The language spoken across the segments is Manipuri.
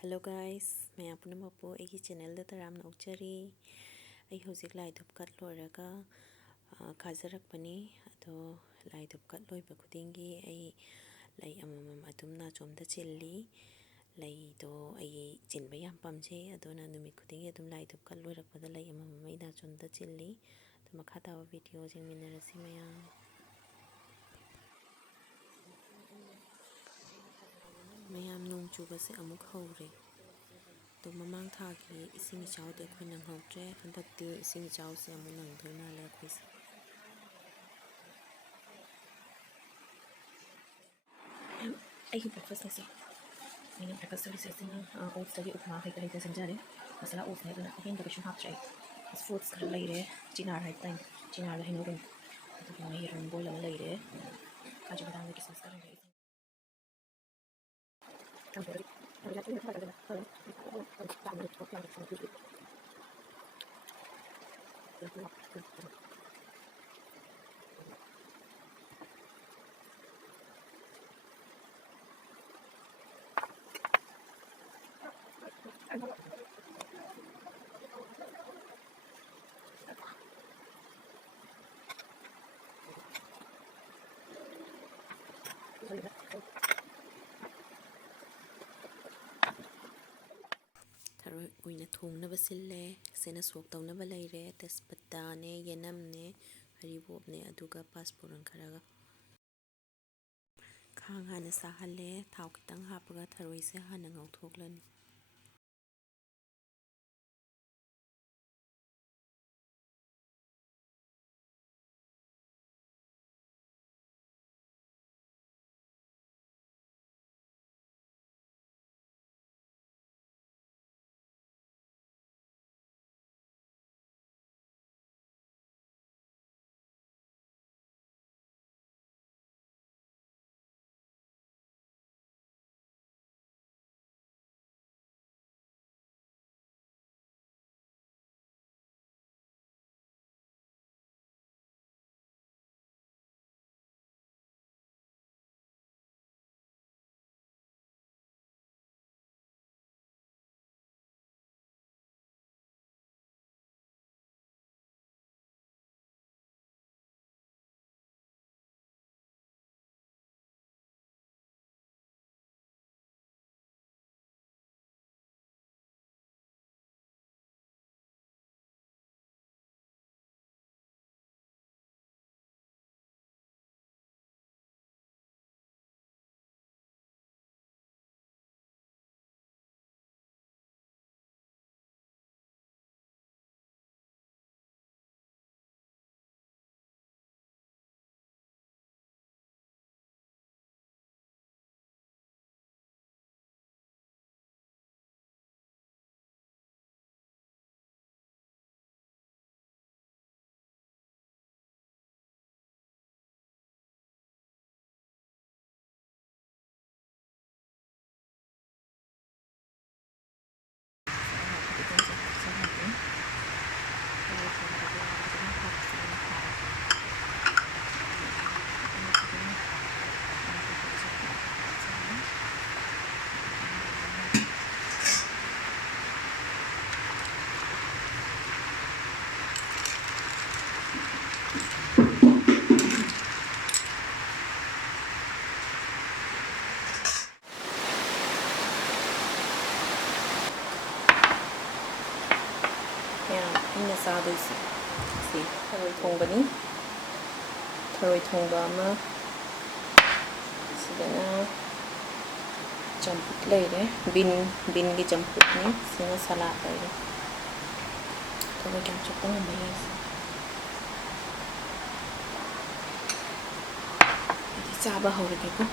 Hello guys, mayam punamapu aigi channel da taramna ukjari. Ai hojik lai dhup kat loiraga khajarakpani ado lai dhup kat loiba khudingi ai lai amamam adum na chomda chilli lai do ai chinba yam pamje adona numit khudingi adum lai dhup kat loirakpada lai amamam ai na chomda chilli to makha tawa video jingminarasi mayam. mayam nong chubase amuk hore to mamang thagi ising ichaw de khoi nang hautre handakti ising ichaw se amu nang thoi na le khoi ai hi breakfast kasi ini breakfast service sing oats tagi upma khai kai ta sanjare masala oats ne na hin da bishu hap trai as fruits kar lai re chinar hai time chinar la hinu gun to mai ron bol la lai re kaju badam ki sauce kar re tharoi uina thongnaba sille sena sok tawnaba leire tespata ne yenam ne haribop ne aduga pasforan kharaga khang hana sahalle thau kitang hapaga tharoi se hana ngauthoklan ina sadoisi si tharoi thongbani tharoi thongba ama sidana champut leire bin gi champut ni sina salad leire to ga champut na mai iti chaba hore ko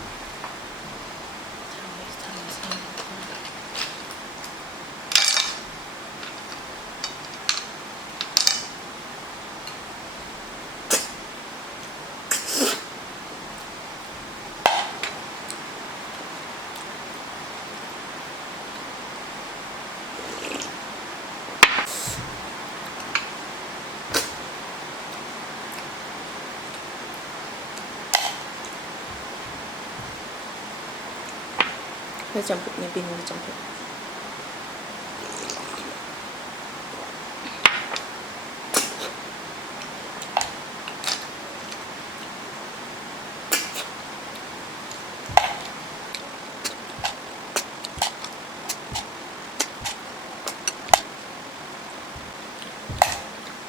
Nó chấm phút nhà pin nó chấm phút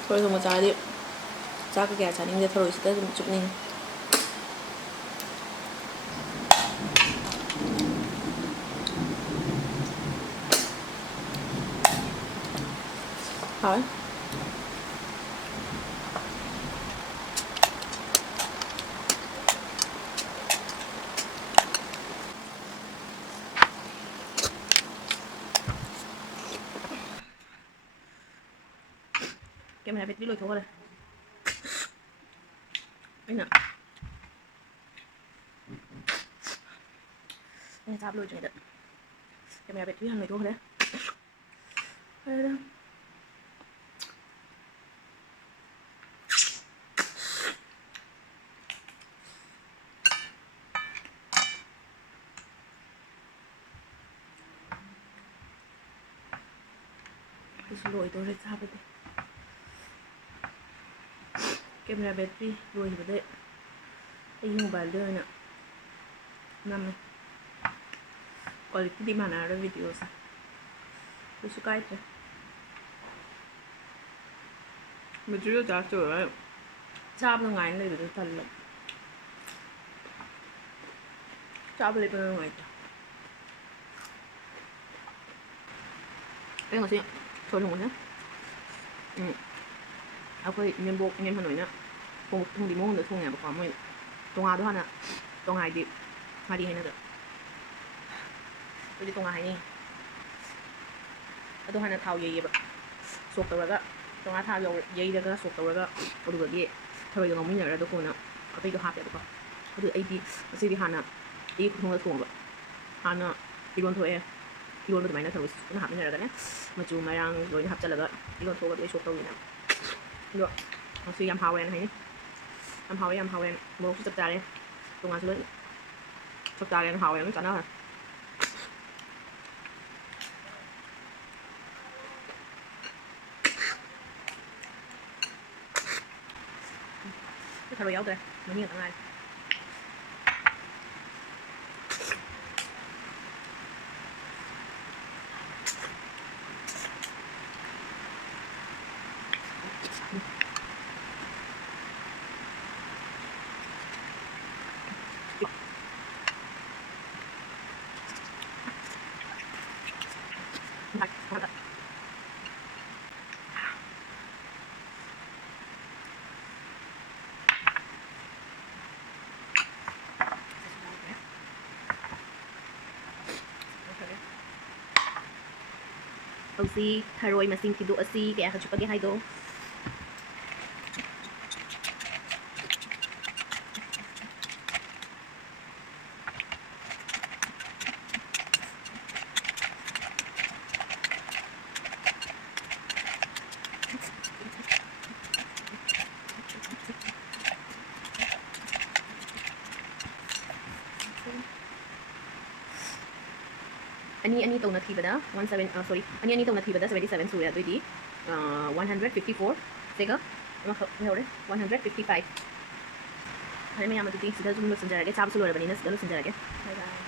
थरोई थोंब चारदि चाक कया चानिंगदे थरोईसिदा ꯁꯨꯝ ꯆꯨꯞꯅꯤꯡꯉꯤ ꯍꯥꯎꯋꯦ ꯀꯦꯃꯦꯔꯥ ꯕꯦꯇ꯭ꯔꯤ ꯂꯣꯏꯊꯣꯛꯈ꯭ꯔꯦ ꯑꯩꯅ ꯆꯥꯕ ꯂꯣꯏꯗ꯭ꯔꯤꯉꯩꯗ ꯀꯦꯃꯦꯔꯥ ꯕꯦꯇ꯭ꯔꯤ ꯍꯥꯟꯅ ꯂꯣꯏꯊꯣꯛꯈ꯭ꯔꯦ ꯑꯩꯁꯨ ꯂꯣꯏꯗꯣꯔꯦ ꯆꯥꯕꯗꯤ ꯀꯦꯃꯦꯔꯥ ꯕꯦꯇ꯭ꯔꯤ ꯂꯣꯏꯈꯤꯕꯗꯩ ꯑꯩꯒꯤ ꯃꯣꯕꯥꯏꯜꯗ ꯑꯣꯏꯅ ꯅꯝꯃꯦ ꯀ꯭ꯋꯥꯂꯤꯇꯤꯗꯤ ꯃꯥꯟꯅꯔꯔꯣꯏ ꯚꯤꯗꯤꯑꯣꯁꯦ ꯀꯩꯁꯨ ꯀꯥꯏꯗ꯭ꯔꯦ ꯕꯦꯇ꯭ꯔꯤꯗꯣ ꯆꯥꯔꯖ ꯇꯧꯔꯒ ꯆꯥꯕꯗ ꯉꯥꯏꯅ ꯂꯩꯕꯗꯣ ꯇꯜꯂꯦ ꯆꯥꯕ ꯂꯦꯞꯄꯗꯣ ꯅꯨꯡꯉꯥꯏꯇꯦ ꯑꯩ ꯉꯁꯤ ꯊꯔꯣꯏ ꯊꯣꯡꯕꯁꯦ ꯑꯩꯈꯣꯏ ꯏꯅꯦꯝꯕꯣꯛ ꯏꯅꯦꯝꯍꯟ ꯍꯣꯏꯅ ꯊꯣꯡꯗꯤ ꯃꯑꯣꯡꯗ ꯊꯣꯡꯉꯦꯕꯀꯣ ꯃꯣꯏ ꯇꯣꯉꯥꯗꯣ ꯍꯥꯟꯅ ꯇꯣꯉꯥ ꯍꯥꯏꯗꯤ ꯉꯥꯔꯤ ꯍꯥꯏꯅꯗ ꯑꯗꯨꯗꯤ ꯇꯣꯉꯥ ꯍꯥꯏꯅꯩ ꯑꯗꯣ ꯍꯥꯟꯅ ꯊꯥꯎ ꯌꯩꯌꯦꯕ ꯁꯣꯛ ꯇꯧꯔꯒ ꯇꯣꯉꯥ ꯊꯥꯎ ꯌꯩꯔꯒ ꯁꯣꯛ ꯇꯧꯔꯒ ꯑꯗꯨꯗꯒꯤ ꯊꯔꯣꯏꯒ ꯉꯧꯃꯤꯟꯅꯔꯒ ꯀꯣꯟꯅ ꯑꯇꯩꯗꯣ ꯍꯥꯞꯄꯦꯕꯀꯣ ꯑꯗꯨ ꯑꯩꯗꯤ ꯉꯁꯤꯗꯤ ꯍꯥꯟꯅ ꯑꯩꯒꯤ ꯈꯨꯊꯣꯡꯗ ꯊꯣꯡꯕ ꯍꯥꯟꯅ ꯏꯔꯣꯟ ꯊꯣꯛꯑꯦ ꯏꯔꯣꯟꯕ ꯑꯗꯨꯃꯥꯏꯅ ꯊꯔꯣꯏ ꯄꯨꯟꯅ ꯍꯥꯞꯃꯤꯟꯅꯔꯒꯅꯦ ꯃꯆꯨ ꯃꯔꯥꯡ ꯂꯣꯏꯅ ꯍꯥꯞꯆꯤꯜꯂꯒ ꯏꯔꯣꯟ ꯊꯣꯛꯑꯒ ꯑꯗꯨ ꯁꯣꯛ ꯇꯧꯋꯤꯅ ꯑꯗꯣ ꯉꯁꯤ ꯌꯥꯝ ꯍꯥꯎꯋꯦꯅ ꯍꯥꯏꯅꯩ ꯌꯥꯝ ꯍꯥꯎꯋꯦ ꯃꯣꯔꯣꯛꯁꯨ ꯆꯞ ꯆꯥꯔꯦ ꯇꯣꯉꯥꯟꯁꯨ ꯂꯣꯏ ꯆꯞ ꯆꯥꯔꯦꯅ ꯍꯥꯎꯋꯦ ꯑꯗꯨꯝ ꯆꯥꯟꯅꯔꯦ ꯊꯔꯣꯏ ꯌꯥꯎꯗ꯭ꯔꯦ ꯃꯍꯤ ꯉꯥꯛꯇ ꯉꯥꯏꯔꯦ ꯍꯧꯖꯤꯛ ꯊꯔꯣꯏ ꯃꯁꯤꯡ ꯊꯤꯗꯣꯛꯑꯁꯤ ꯀꯌꯥ ꯆꯨꯞꯄꯒꯦ ꯍꯥꯏꯗꯣ ꯑꯅꯤ ꯇꯧꯅ ꯊꯤꯕꯗ 77 ꯁꯨꯔꯦ ꯑꯗꯨꯏꯗꯤ 154 ꯁꯤꯒ ꯑꯃꯈꯛ ꯂꯩꯍꯧꯔꯦ 155 ꯐꯔꯦ ꯃꯌꯥꯝ ꯑꯗꯨꯗꯤ ꯁꯤꯗ ꯁꯨꯝ ꯂꯣꯏꯁꯤꯟꯖꯔꯒꯦ ꯆꯥꯕꯁꯨ ꯂꯣꯏꯔꯕꯅꯤꯅ ꯁꯤꯗ ꯂꯣꯏꯁꯤꯟꯖꯔꯒꯦ ꯕꯥꯏ ꯕꯥꯏ